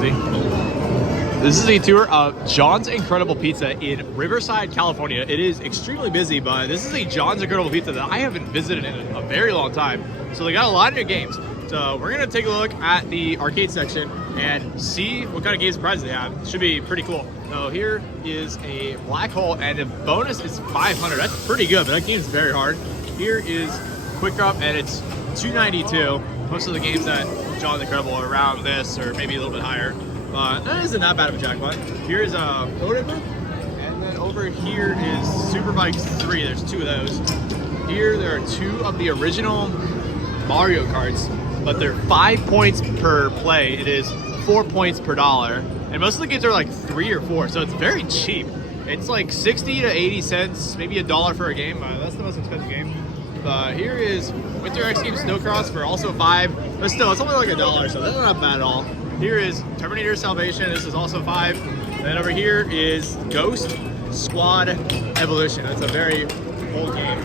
busy. This is a tour of John's Incredible Pizza in Riverside, California. It is extremely busy, but this is a John's Incredible Pizza that I haven't visited in a very long time. So they got a lot of new games. So we're gonna take a look at the arcade section and see what kind of games and prizes they have. Should be pretty cool. So here is a black hole, and the bonus is 500. That's pretty good, but that game is very hard. Here is Quick Up, and it's 292. Most of the games that John's Incredible are around this, or maybe a little bit higher. That isn't that bad of a jackpot. Here's a prototype, and then over here is Superbikes 3. There's 2 of those. Here there are 2 of the original Mario Karts, but they're 5 points per play. It is 4 points per dollar, and most of the games are like 3 or 4, so it's very cheap. It's like 60 to 80 cents, maybe $1 for a game. That's the most expensive game. Here is Winter X Games Snowcross for also 5, but still, it's only like $1, so that's not bad at all. Here is Terminator Salvation. This is also 5. And then over here is Ghost Squad Evolution. That's a very old game.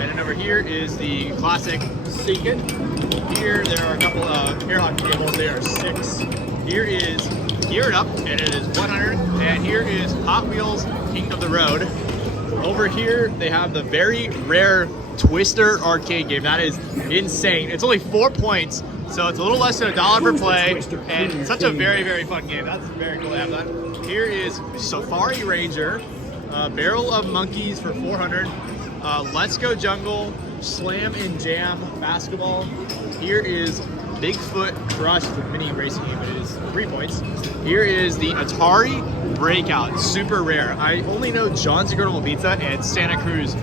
And then over here is the classic Sinkin. Here there are a couple of air hockey tables. There are 6. Here is Gear It Up, and it is 100. And here is Hot Wheels King of the Road. Over here they have the very rare Twister arcade game. That is insane. It's only 4 points. So it's a little less than $1 per play, and it's such a very, very fun game. That's very cool to have that. Here is Safari Ranger, Barrel of Monkeys for 400, Let's Go Jungle, Slam and Jam Basketball. Here is Bigfoot Crush, the mini racing game. It is 3 points. Here is the Atari Breakout, super rare. I only know John's Incredible Pizza and Santa Cruz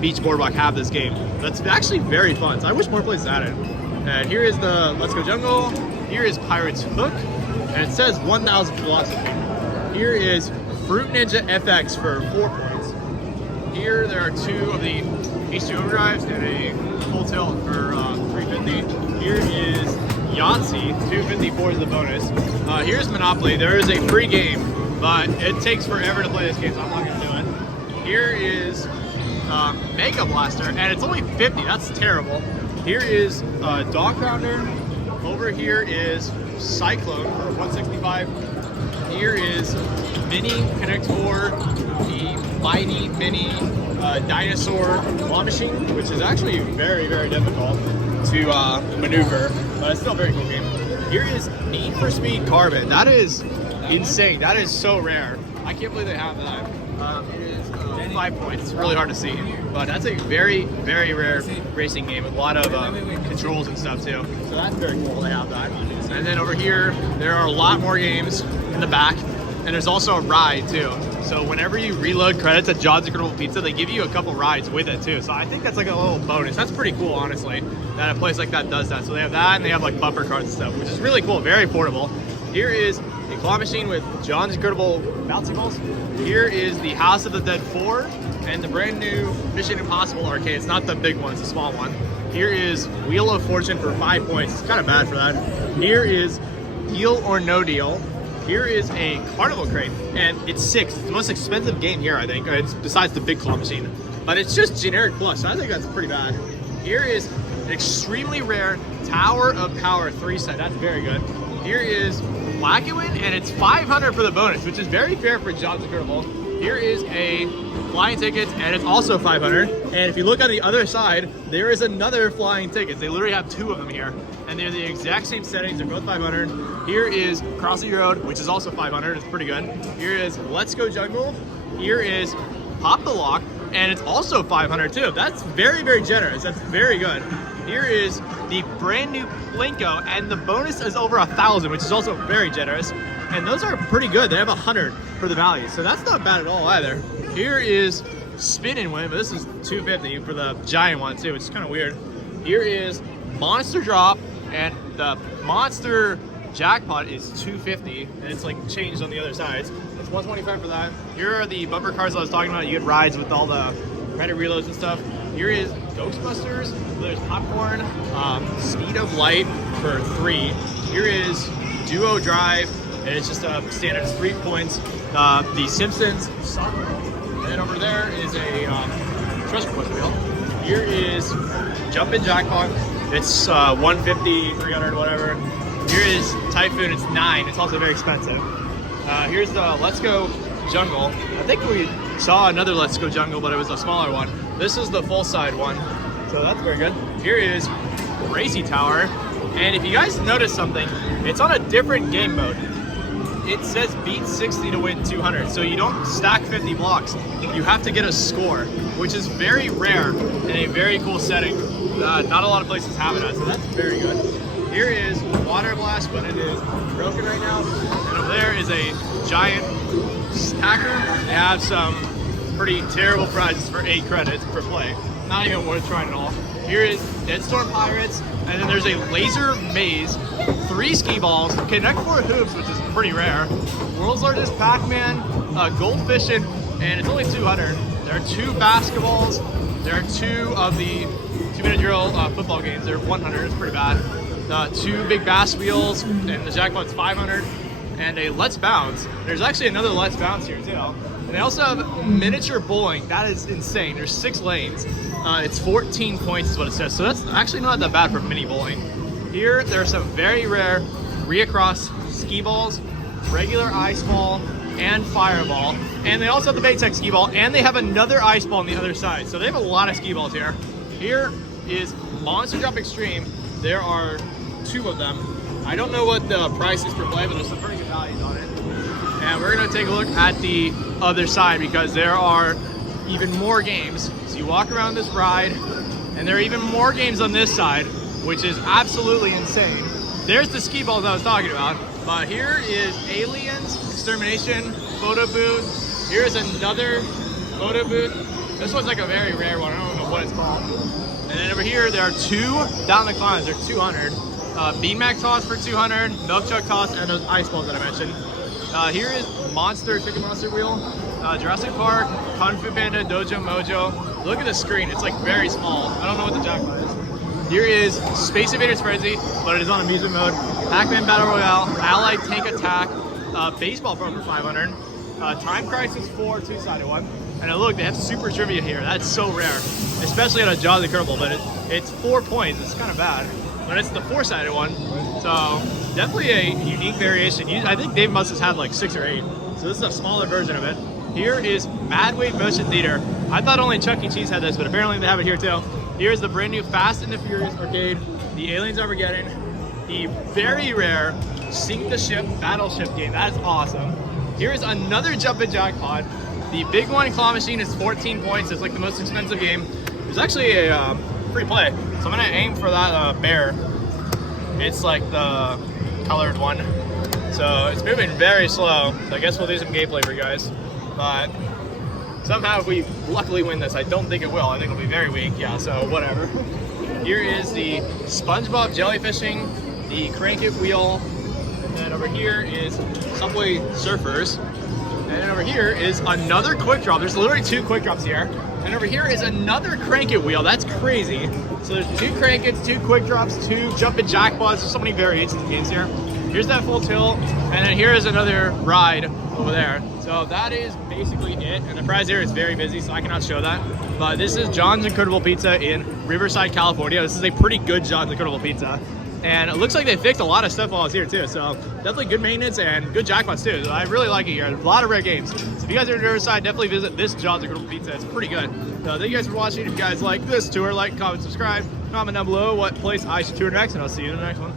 Beach Boardwalk have this game. That's actually very fun. So I wish more places had it. And here is the Let's Go Jungle. Here is Pirate's Hook, and it says 1,000 philosophy. Here is Fruit Ninja FX for 4 points. Here there are 2 of the H2 overdrives and a full tilt for 350. Here is Yahtzee, 254 is the bonus. Here's Monopoly. There is a free game, but it takes forever to play this game, so I'm not gonna do it. Here is Mega Blaster, and it's only 50. That's terrible. Here is Dog Pounder. Over here is Cyclone for 165. Here is Mini Connect 4, the Mighty Mini Dinosaur Claw Machine, which is actually very, very difficult to maneuver, but it's still a very cool game. Here is Need for Speed Carbon. That is insane. That is so rare. I can't believe they have that. It is 5 points. It's really hard to see, but that's a very, very rare racing game with a lot of controls and stuff too. So that's very cool. They have that. And then over here, there are a lot more games in the back, and there's also a ride too. So whenever you reload credits at John's Incredible Pizza, they give you a couple rides with it too. So I think that's like a little bonus. That's pretty cool, honestly, that a place like that does that. So they have that, and they have like bumper cars and stuff, which is really cool. Very affordable. Here is a claw machine with John's Incredible bouncy balls. Here is the House of the Dead 4 and the brand new Mission Impossible arcade. It's not the big one, it's the small one. Here is Wheel of Fortune for 5 points. It's kind of bad for that. Here is Deal or No Deal. Here is a Carnival Crate, and it's 6. It's the most expensive game here, I think. It's besides the big claw machine, but it's just generic plus, so I think that's pretty bad. Here is an extremely rare Tower of Power 3 set. That's very good. Here is Wagwin, and it's 500 for the bonus, which is very fair for John's Incredible. Here is a flying ticket, and it's also 500. And if you look on the other side, there is another flying ticket. They literally have 2 of them here, and they're the exact same settings. They're both 500. Here is Crossing Road, which is also 500. It's pretty good. Here is Let's Go Jungle. Here is Pop the Lock, and it's also 500 too. That's very, very generous. That's very good. Here is the brand new Plinko, and the bonus is over 1,000, which is also very generous. And those are pretty good. They have 100 for the value, so that's not bad at all either. Here is Spin and Win, but this is 250 for the giant one too, which is kind of weird. Here is Monster Drop, and the Monster Jackpot is 250, and it's like changed on the other sides. It's 125 for that. Here are the bumper cars I was talking about. You get rides with all the credit reloads and stuff. Here is Ghostbusters. There's Popcorn, Speed of Light for 3. Here is Duo Drive, and it's just a standard 3 points. The Simpsons Soccer. And then over there is a Treasure Quest wheel. Here is Jumpin' Jackpot. It's 150, 300, whatever. Here is Typhoon, it's 9. It's also very expensive. Here's the Let's Go Jungle. I think we saw another Let's Go Jungle, but it was a smaller one. This is the full side one, so that's very good. Here is Racy Tower, and if you guys notice something, it's on a different game mode. It says beat 60 to win 200, so you don't stack 50 blocks. You have to get a score, which is very rare in a very cool setting. Not a lot of places have it, so that's very good. Here is Water Blast, but it is broken right now. And over there is a giant stacker. They have some pretty terrible prizes for 8 credits per play. Not even worth trying at all. Here is Dead Storm Pirates, and then there's a laser maze, 3 ski balls, Connect 4 hoops, which is pretty rare, World's Largest Pac-Man, Gold Fishing, and it's only 200. There are 2 basketballs. There are 2 of the 2-minute drill football games. They're 100. It's pretty bad. 2 big bass wheels, and the jackpot's 500. And a Let's Bounce. There's actually another Let's Bounce here too. And they also have miniature bowling. That is insane. There's 6 lanes. It's 14 points is what it says. So that's actually not that bad for mini bowling. Here, there are some very rare Reacross ski balls, regular ice ball, and fireball. And they also have the Baytech ski ball, and they have another ice ball on the other side. So they have a lot of ski balls here. Here is Monster Drop Extreme. There are 2 of them. I don't know what the price is per play, but there's some pretty good values on it. And we're gonna take a look at the other side because there are even more games. So you walk around this ride, and there are even more games on this side, which is absolutely insane. There's the ski balls I was talking about, but here is Aliens Extermination photo booth. Here's another photo booth. This one's like a very rare one. I don't know what it's called. And then over here, there are 2 down the climbs. They're 200. Beanbag toss for 200, milk jug toss, and those ice balls that I mentioned. Here is Chicken Monster Wheel, Jurassic Park, Kung Fu Panda, Dojo Mojo. Look at the screen, it's like very small. I don't know what the jackpot is. Here is Space Invaders Frenzy, but it is on amusement mode. Pac-Man Battle Royale, Allied Tank Attack, Baseball Pro for 500, Time Crisis 4, 2-sided one. And look, they have Super Trivia here. That's so rare, especially on a Jaws Incredible, but it's 4 points. It's kind of bad. But it's the 4-sided one, so definitely a unique variation. I think Dave must have had like 6 or 8, so this is a smaller version of it. Here is Mad Wave Motion Theater. I thought only Chuck E. Cheese had this, but apparently they have it here too. Here's the brand new Fast and the Furious arcade, the Aliens Armageddon, the very rare Sink the Ship Battleship game. That's awesome. Here is another Jumpin' Jackpot. The big one, Claw Machine, is 14 points. It's like the most expensive game. There's actually a free play. So I'm gonna aim for that bear. It's like the colored one. So it's moving very slow. So I guess we'll do some gameplay for you guys. But somehow if we luckily win this, I don't think it will. I think it'll be very weak. Yeah, so whatever. Here is the SpongeBob Jellyfishing, the Crank It Wheel. And then over here is Subway Surfers. And then over here is another Quick Drop. There's literally 2 Quick Drops here. And over here is another Crank It Wheel. That's crazy. So there's 2 Crank It's, 2 Quick Drops, 2 Jumpin' Jackpots. There's so many variations of games here. Here's that full tilt. And then here is another ride over there. So that is basically it. And the prize here is very busy, so I cannot show that. But this is John's Incredible Pizza in Riverside, California. This is a pretty good John's Incredible Pizza. And it looks like they fixed a lot of stuff while I was here too. So definitely good maintenance and good jackpots too. So I really like it here. A lot of rare games. So if you guys are in Riverside, definitely visit this John's Incredible Pizza. It's pretty good. So thank you guys for watching. If you guys like this tour, like, comment, subscribe. Comment down below what place I should tour next, and I'll see you in the next one.